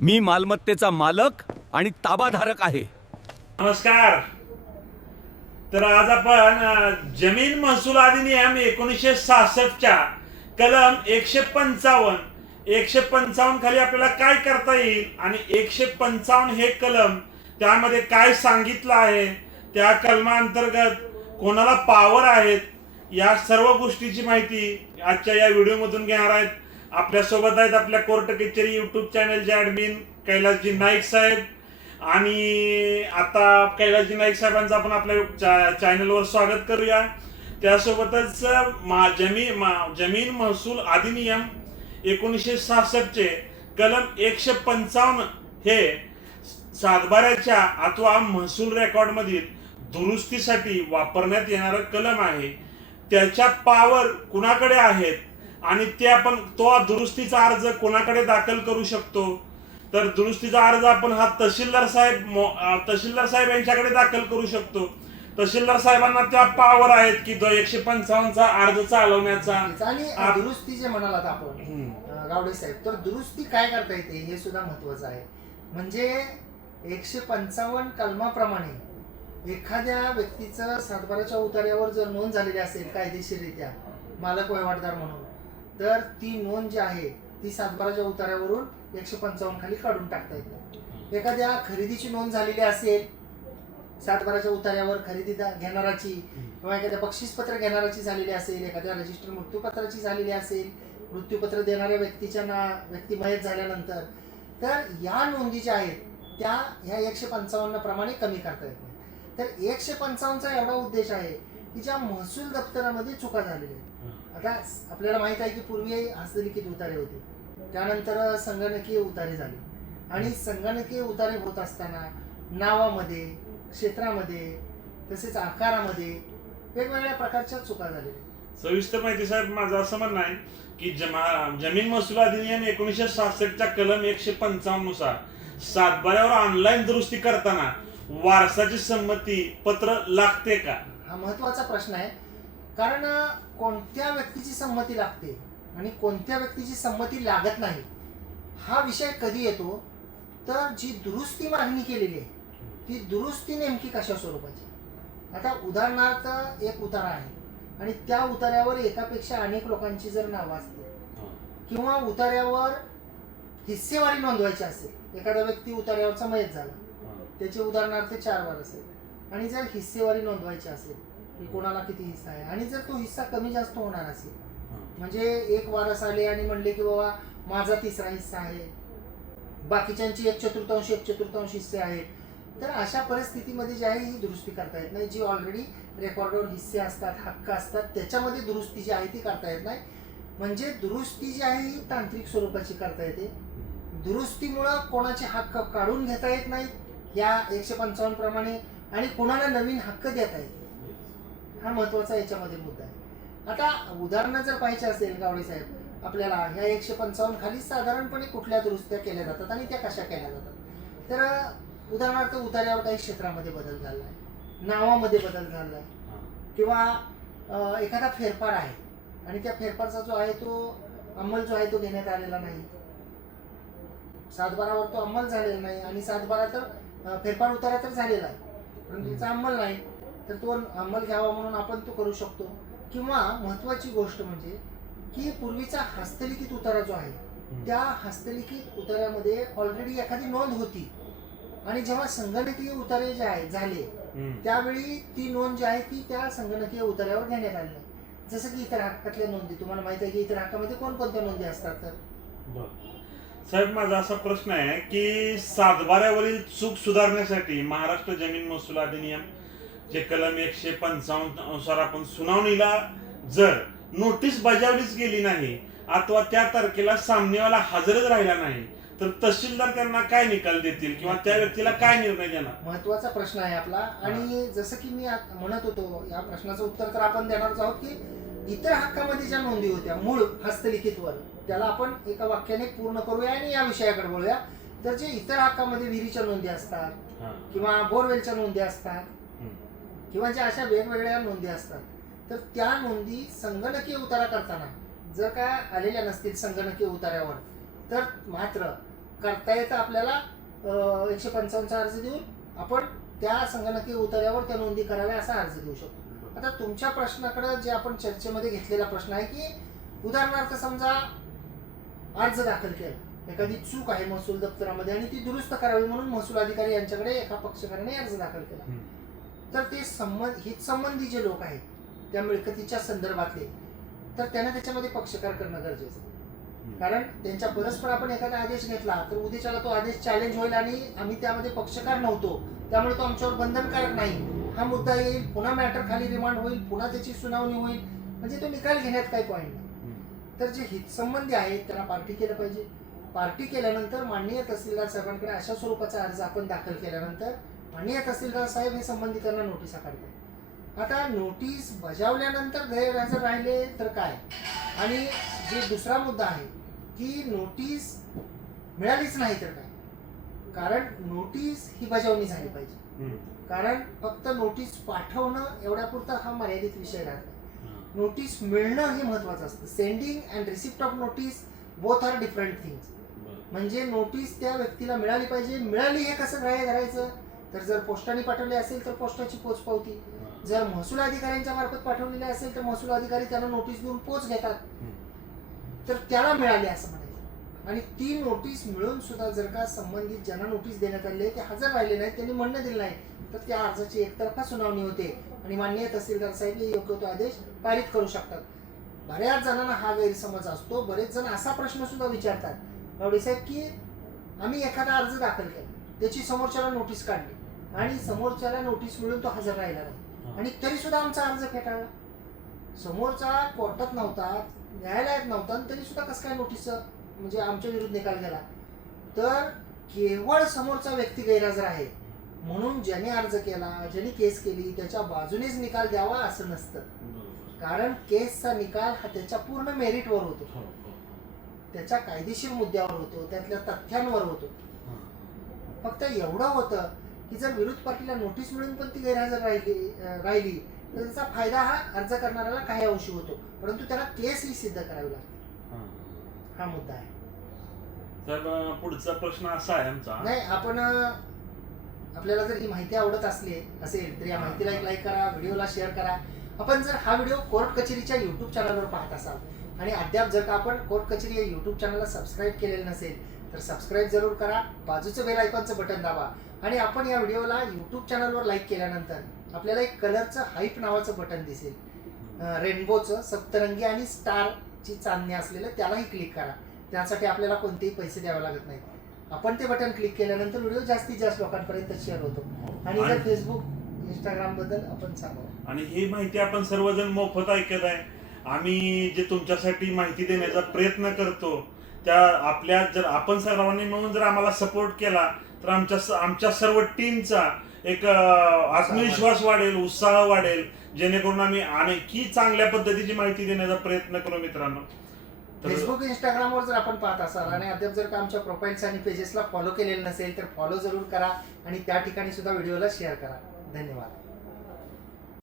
मी मालमत्तेचा मालक आणि ताबाधारक आहे. नमस्कार. तर आज आपण जमीन महसूल अधिनियम एकोणीसशे सहासष्टच्या कलम एकशे पंचावन्न एकशे पंचावन्न खाली आपल्याला काय करता येईल आणि एकशे पंचावन्न हे कलम त्यामध्ये काय सांगितलं आहे त्या कलमांतर्गत कोणाला पावर आहेत या सर्व गोष्टीची माहिती आजच्या या व्हिडिओमधून घेणार आहेत. आपल्यासोबत आहेत आपल्या कोर्ट कचेरी युट्यूब चॅनलचे ॲडमिन कैलासजी नाईक साहेब. आणि आता कैलासजी नाईक साहेबांचं आपण आपल्या चॅनलवर स्वागत करूया. त्यासोबतच मा जमीन मा- जमीन महसूल अधिनियम एकोणीसशे सहासष्टचे कलम एकशे पंचावन्न हे सातबाऱ्याच्या अथवा महसूल रेकॉर्ड मधील दुरुस्तीसाठी वापरण्यात येणारं कलम आहे. त्याच्या पावर कुणाकडे आहेत? आणि ते आपण तो दुरुस्तीचा अर्ज कोणाकडे दाखल करू शकतो? तर दुरुस्तीचा अर्ज आपण हा तहसीलदार साहेब तहसीलदार साहेब यांच्याकडे दाखल करू शकतो. तहसीलदार साहेबांना त्या पावर आहेत की एकशे पंचावन्नचा अर्ज चालवण्याचा. दुरुस्ती जे म्हणालात आपण गावडे साहेब तर दुरुस्ती काय करता येते हे सुद्धा महत्वाचं आहे. म्हणजे एकशे पंचावन्न कलमाप्रमाणे एखाद्या व्यक्तीचं सातबाराच्या उतार्यावर जर नोंद झालेली असेल कायदेशीररित्या मालक वहिवाटदार म्हणून तर ती नोंद जी आहे ती सातबाराच्या उतार्यावरून एकशे पंचावन्न खाली काढून टाकता येते. एखाद्या खरेदीची नोंद झालेली असेल सातबाराच्या उतार्यावर खरेदी घेणाराची किंवा एखाद्या बक्षीसपत्र घेणाराची झालेली असेल एखाद्या रजिस्टर मृत्यूपत्राची झालेली असेल मृत्यूपत्र देणाऱ्या व्यक्तीच्या ना व्यक्ती मयत झाल्यानंतर तर या नोंदी ज्या आहेत त्या ह्या एकशे पंचावन्न प्रमाणे कमी करता येत नाही. तर एकशे पंचावन्नचा एवढा उद्देश आहे की ज्या महसूल दप्तरामध्ये चुका झालेल्या आहेत. आता आपल्याला माहीत आहे की पूर्वी हस्तलिखित उतारे होते. त्यानंतर संगणकीय उतारे झाले. आणि संगणकीय उतारे होत असताना नावामध्ये क्षेत्रामध्ये तसेच आकारामध्ये वेगवेगळ्या प्रकारच्या चुका झालेल्या. सविस्तर माहिती साहेब माझं असं म्हणणं आहे की जमा जमीन महसूल अधिनियम एकोणीसशे सहासष्टच्या कलम एकशे पंचावन्ननुसार सातबाऱ्यावर ऑनलाईन दुरुस्ती करताना वारसाची संमती पत्र लागते का? हा महत्त्वाचा प्रश्न आहे. कारण कोणत्या व्यक्तीची संमती लागते आणि कोणत्या व्यक्तीची संमती लागत नाही हा विषय कधी येतो? तर जी दुरुस्ती मागणी केलेली आहे ती दुरुस्ती नेमकी कशा स्वरूपाची आता उदाहरणार्थ एक उतारा आहे. आणि त्या उतार्यावर एकापेक्षा अनेक लोकांची जर नावं असतील किंवा उतार्यावर हिस्सेवारी नोंदवायची असेल एखादा व्यक्ती उतार्यावरचा मयत झाला त्याचे उदाहरणार्थ चार वार असेल. आणि जर हिस्सेवारी नोंदवायची असेल की कोणाला किती हिस्सा आहे? आणि जर तो हिस्सा कमी जास्त होणार असेल म्हणजे एक वारस आले आणि म्हणले की बाबा माझा तिसरा हिस्सा आहे. बाकीच्यांची एक चतुर्थांश एक चतुर्थांश हिस्से आहेत. तर अशा परिस्थितीमध्ये जी आहे ही दुरुस्ती करता येत नाही. जी ऑलरेडी रेकॉर्डवर हिस्से असतात हक्क असतात त्याच्यामध्ये दुरुस्ती जी आहे ती करता येत नाही. म्हणजे दुरुस्ती जी आहे ही तांत्रिक स्वरूपाची करता येते. दुरुस्तीमुळं कोणाचे हक्क काढून घेता येत नाहीत या एकशे पंचावन्न प्रमाणे आणि कोणाला नवीन हक्क देता येत हा महत्त्वाचा याच्यामध्ये मुद्दा आहे. आता उदाहरणं जर पाहिजे असेल गावडे साहेब आपल्याला ह्या एकशे पंचावन्न खाली साधारणपणे कुठल्या दुरुस्त्या केल्या जातात आणि त्या कशा केल्या जातात? तर उदाहरणार्थ उतार्यावर काही क्षेत्रामध्ये बदल झाला आहे. नावामध्ये बदल झाला आहे. किंवा एखादा फेरफार आहे आणि त्या फेरफारचा जो आहे तो अंमल जो आहे तो घेण्यात आलेला नाही. सातबारावर तो अंमल झालेला नाही आणि सातबारा तर फेरफार उतारा तर झालेला आहे. परंतु त्याचा अंमल नाही. तर तो अंमल घ्यावा म्हणून आपण तो करू शकतो. किंवा महत्वाची गोष्ट म्हणजे की पूर्वीचा हस्तलिखित उतारा जो आहे त्या हस्तलिखित उतार्यामध्ये ऑलरेडी एखादी नोंद होती. आणि जेव्हा संगणकीय उतारे जे आहे झाले त्यावेळी ती नोंद जी आहे ती त्या संगणकीय उतार्यावर घेण्यात आली. जसं की इतर हक्कातल्या नोंदी तुम्हाला माहिती आहे की इतर हक्कामध्ये कोणकोणत्या नोंदी असतात तर? साहेब माझा असा प्रश्न आहे की सातबाऱ्यावरील चूक सुधारण्यासाठी महाराष्ट्र जमीन महसूल अधिनियम जे कलम एकशे पंचावन्न अनुसार आपण सुनावणीला जर नोटीस बजावलीच गेली नाही अथवा त्या तारखेला सामनेवाला हजरच राहिला नाही तर तहसीलदार त्यांना काय निकाल देतील किंवा त्या व्यक्तीला काय निर्णय देणार? महत्त्वाचा प्रश्न आहे आपला. आणि जसं की मी आत- म्हणत होतो या प्रश्नाचं उत्तर तर आपण देणारच आहोत की इतर हक्कामध्ये ज्या नोंदी होत्या मूळ हस्तलिखितवर त्याला आपण एका वाक्याने पूर्ण करूया आणि या विषयाकडे बोलूया तर जे इतर हक्कामध्ये विहिरीच्या नोंदी असतात किंवा बोरवेलच्या नोंदी असतात किंवा ज्या अशा वेगवेगळ्या नोंदी असतात तर त्या नोंदी संगणकीय उतारा करताना जर का आलेल्या नसतील संगणकीय उतार्यावर तर मात्र करता येतं आपल्याला एकशे पंचावन्नचा अर्ज देऊन आपण त्या संगणकीय उतार्यावर त्या नोंदी कराव्या असा अर्ज देऊ शकतो. आता तुमच्या प्रश्नाकडे जे आपण चर्चेमध्ये घेतलेला प्रश्न आहे की उदाहरणार्थ समजा अर्ज दाखल केला एखादी चूक आहे महसूल दप्तरामध्ये आणि ती दुरुस्त करावी म्हणून महसूल अधिकारी यांच्याकडे एका पक्षकाराने अर्ज दाखल केला. तर ते संबंध हित संबंधी जे लोक आहेत त्या मिळकतीच्या संदर्भातले तर त्यांना त्याच्यामध्ये पक्षकार करणं गरजेचं आहे. कारण त्यांच्या परस्पर आपण एखादा आदेश घेतला तर उद्याच्याला तो आदेश चॅलेंज होईल आणि आम्ही त्यामध्ये पक्षकार नव्हतो. त्यामुळे तो आमच्यावर बंधनकारक नाही. हा मुद्दा येईल पुन्हा मॅटर खाली रिमांड होईल पुन्हा त्याची सुनावणी होईल. म्हणजे तो निकाल घेण्यात काही पॉईंट नाही. तर जे हितसंबंधी आहेत त्यांना पार्टी केलं पाहिजे. पार्टी केल्यानंतर माननीय तहसीलदार साहेबांकडे अशा स्वरूपाचा अर्ज आपण दाखल केल्यानंतर माननीय तहसीलदार साहेब हे संबंधितांना नोटिसा काढतात आता नोटीस बजावल्यानंतर गैरहजर राहिले तर काय? आणि जे दुसरा मुद्दा आहे की नोटीस मिळालीच नाही तर काय? कारण नोटीस ही बजावणी झाली पाहिजे. कारण फक्त नोटीस पाठवणं एवढ्यापुरता हा मर्यादित विषय राहत नाही. नोटीस मिळणं हे महत्वाचं असतं. Sending and receipt of notice both are different things म्हणजे नोटीस त्या व्यक्तीला मिळाली पाहिजे. मिळाली हे कसं ग्राह्य धरायचं तर जर पोस्टाने पाठवले असेल तर पोस्टाची पोच पावती. जर महसूल अधिकाऱ्यांच्या मार्फत पाठवलेले असेल तर महसूल अधिकारी त्यांना नोटीस देऊन पोच घेतात. तर त्याला मिळाले असं म्हणायचं. आणि ती नोटीस मिळून सुद्धा जर का संबंधित ज्यांना नोटीस देण्यात आली आहे ते हजर राहिले नाहीत त्यांनी म्हणणं दिलं नाही तर त्या अर्जाची एकतर्फा सुनावणी होते. आणि मान्य तहसीलदार साहेब योग्य तो आदेश पारित करू शकतात. बऱ्याच जणांना हा गैरसमज असतो. बरेच जण असा प्रश्न सुद्धा विचारतात. साहेब की आम्ही एखादा अर्ज दाखल केला त्याची समोरच्याला नोटीस काढली. आणि समोरच्याला नोटीस मिळून तो हजर राहिला नाही. आणि तरी सुद्धा आमचा अर्ज फेटाळला. समोरचा कोर्टात नव्हता न्यायालयात नव्हता आणि तरी सुद्धा कसं काय नोटीस म्हणजे आमच्या विरुद्ध निकाल गेला? तर केवळ समोरचा व्यक्ती गैरहजर आहे. म्हणून ज्याने अर्ज केला ज्याने केस केली त्याच्या बाजूनेच निकाल द्यावा असं नसतं. कारण केसचा निकाल हा त्याच्या पूर्ण मेरिटवर होतो. त्याच्या कायदेशीर मुद्द्यावर होतो त्यातल्या तथ्यांवर होतो. फक्त एवढं होतं की जर विरोध पार्टीला नोटीस मिळून पण ती गैरहजर राहिली राहिली तर त्याचा फायदा हा अर्ज करणाऱ्याला काही अंशी होतो. परंतु त्याला केस ही सिद्ध करावी लागते. हा. मुद्दा आहे. तर पुढचा प्रश्न असा आहे आमचा. नाही आपण आपल्याला जर ही माहिती आवडत असली असेल तर या माहितीला एक लाईक करा व्हिडिओला शेअर करा. आपण जर हा व्हिडिओ कोर्ट कचेरीच्या युट्यूब चॅनलवर पाहत असाल आणि अद्याप जर का आपण कोर्ट कचेरी या युट्यूब चॅनलला सबस्क्राईब केलेलं नसेल तर सबस्क्राईब जरूर करा. बाजूचं बेल आयकॉनचं बटन दाबा. आणि आपण या व्हिडिओला युट्यूब चॅनलवर लाईक केल्यानंतर आपल्याला एक कलरचं हाईप नावाचं बटन दिसेल. रेनबोचं सप्तरंगी आणि स्टारची चांदणी असलेलं त्यालाही क्लिक करा. त्यासाठी आपल्याला कोणतेही पैसे द्यावे लागत नाहीत. आपण ते बटन क्लिक केल्यानंतर व्हिडिओ जास्तीत जास्त लोकांपर्यंत शेअर होतो. आणि जर फेसबुक इंस्टाग्रामबद्दल आपण सांगावं आणि ही माहिती आपण सर्वजण मोफत ऐकत आहे. आम्ही जे तुमच्यासाठी माहिती देण्याचा प्रयत्न करतो त्या आपल्या जर आपण सर्वांनी मिळून जर आम्हाला सपोर्ट केला तर आमच्या आमच्या सर्व टीमचा एक आत्मविश्वास वाढेल उत्साह वाढेल जेणेकरून आम्ही आणखी चांगल्या पद्धतीची माहिती देण्याचा प्रयत्न करू मित्रांनो. फेसबुक इंस्टाग्रामवर जर आपण पाहत असाल आणि अद्याप जर का आमच्या प्रोफाईल्स आणि पेजेसला फॉलो केलेलं नसेल तर फॉलो जरूर करा आणि त्या ठिकाणी सुद्धा व्हिडिओला शेअर करा. धन्यवाद.